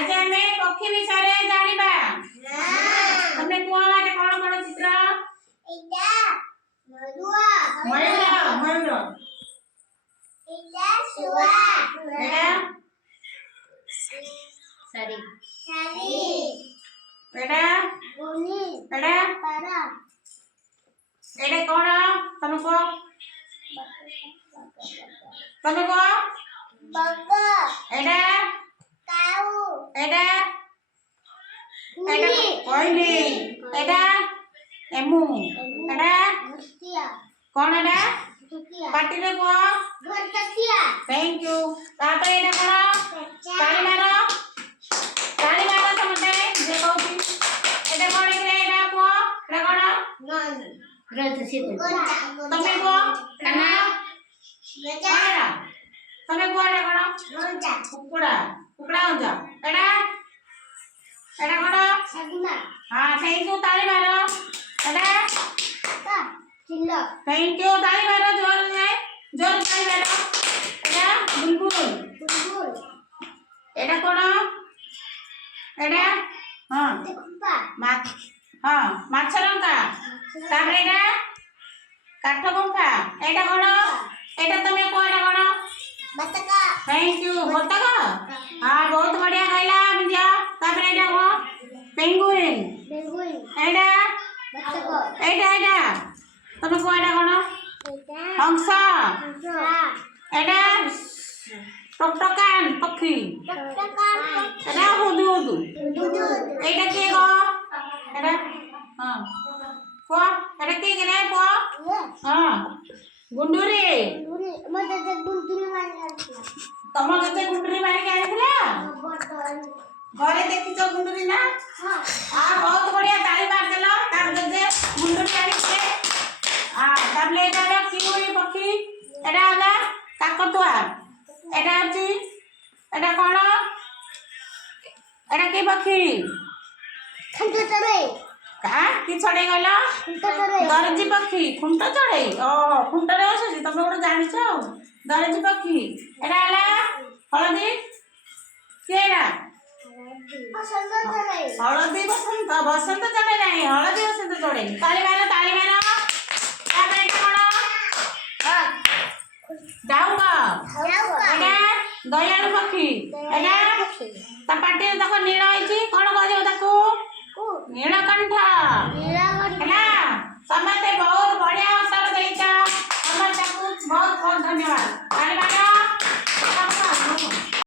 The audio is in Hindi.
आज आमे पक्षी विषय जानिबा। तमे कुआ माने कोन चित्र? एटा मरुआ मयूर मयूर एटा शुआ एटा सरी सरी एटा गुनी एटा पारा एटा कोन तमे को बग एटा काऊ एटा कुनी कोइली एटा एमु एटा घटिया कोन एटा घटिया पाटी रे को घटिया थैंक यू तापर एटा कोन ताली मारो समते जे कहूची एटा कोन रे एटा को एटा कोन नन ग्रंथ से तमे को काना गजा तमे को एटा कोन गजा कुकुड़ा कुकुड़ा हो जा एटा एटा कोन सगना हां थैंक यू ताली मारो एटा का चिल्ला थैंक यू ताली मारो जोर ताली मारो एटा बुलबुल बुलबुल एटा कोन एटा हां देखुपा माछ हां माछरंका तापर एटा काठगंखा एटा कोन एटा तमे को एटा कोन बतका थैंक यू बतक हां बहुत बढ़िया कहला बिंदिया तापर एटा को पेंगुइन बेंगुइन एटा बतको एटा तमे को एटा कोन एटा हंस हंसा एटा टकटकान पक्षी बतका एटा हुदुद दुदु एटा के गो एटा हां को एटा के रे को ये हां गुंडुरी दुरी मते जे दुरी मारी आछी तम केते गुंडुरी मारी के आइथिला बटन घरे देखिছো गुंडुरी ना हां आ बहुत बढ़िया ताली मार देलो तार जे गुंडुरी आनी के आ ताबले एटा किउई पक्षी एटा होला काकतुआ एटा अछि एटा कोन एटा के पक्षी खंड तरे का की छडे गलो खंड तरे दरजी पक्षी खुंट चढ़े ओ खुंट रे आसी तमे गोटे जानिছো दरजी पक्षी एटा होला हळदी केरा पसंद तरे हळदी बसंत बसंत चढ़े नहीं हळदी बसंत चढ़े ताली मारो तापर एटा कोन डाउगा जाऊगा एटा दयालु पक्षी एटा ता पाटी तक नीळ होइची कोन कहजो ताकू को नीलकंठ नीलागढ़ हैला समते बहुत बढ़िया उत्तर देइचा समस्त को बहुत बहुत धन्यवाद।